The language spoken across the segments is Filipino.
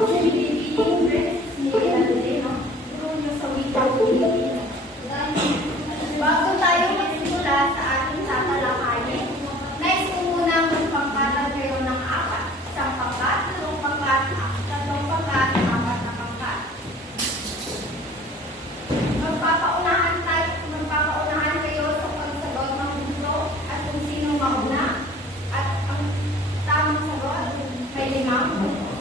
Bago tayo magsimula sa ating tatalakayin, nais ko muna magpangkalan kayo ng apat. Isang pangkat, tatlong pangkat, apat na pangkat. Magpapaunahan kayo sa pagsagot ng gusto at kung sino mauna. At ang tamang sagot ay 5 puntos.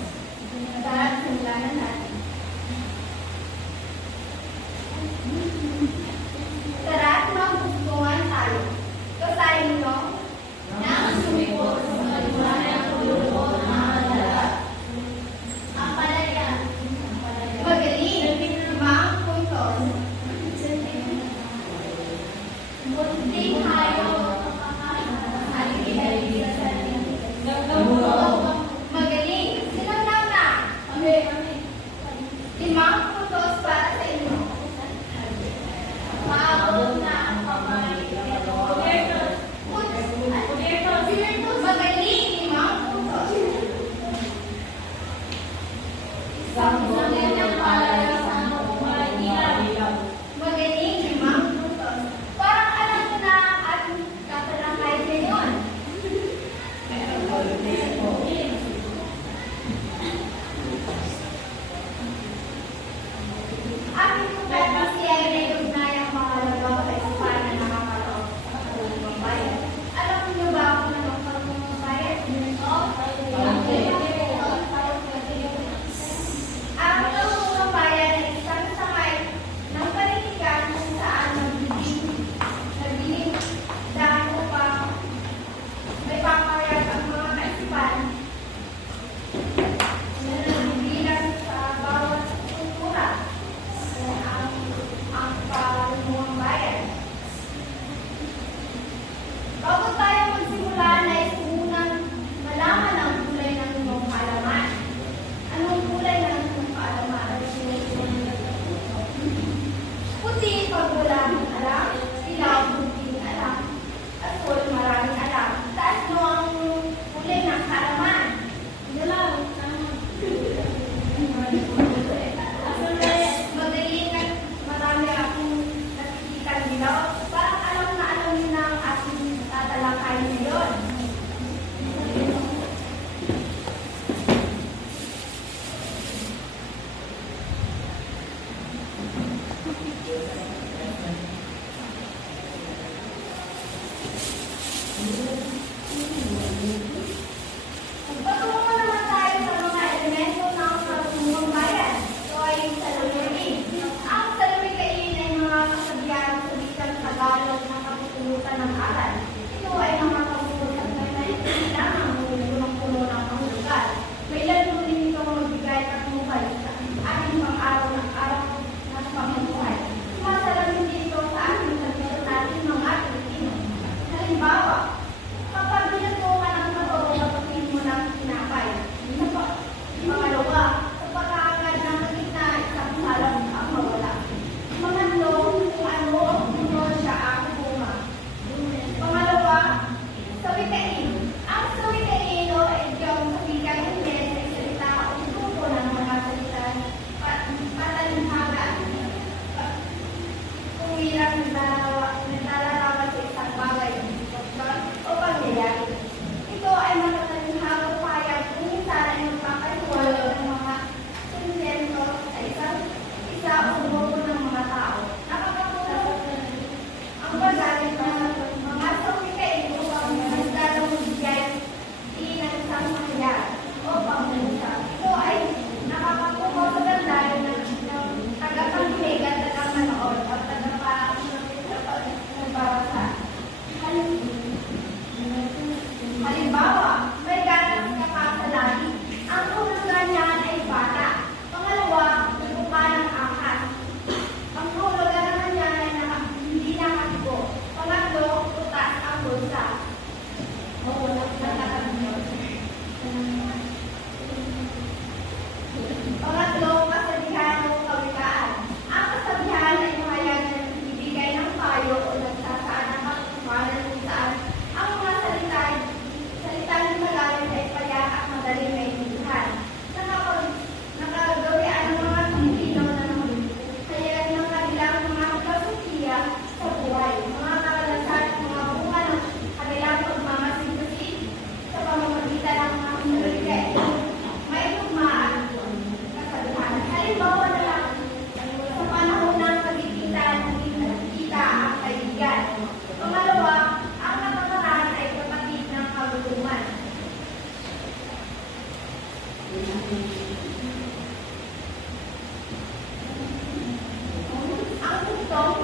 Ang tuktong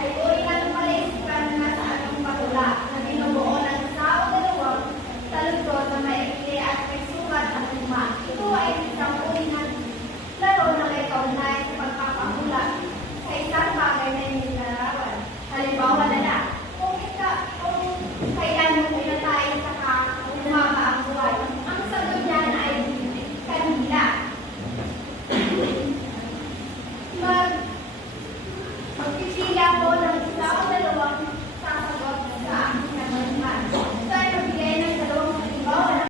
ay uri ng palisipan na sa anong patula na binubuo ng isa o dalawang taludtod na maikli at may sukat at luma. Ito ay isang uri ng laro na may kaunay sa pagpapahula sa isang bagay na hindi narawan. Halimbawa na kung kailan mo pinatay sa humaba ang buhay, ang sagot niyan ay kanila. Magpipili ako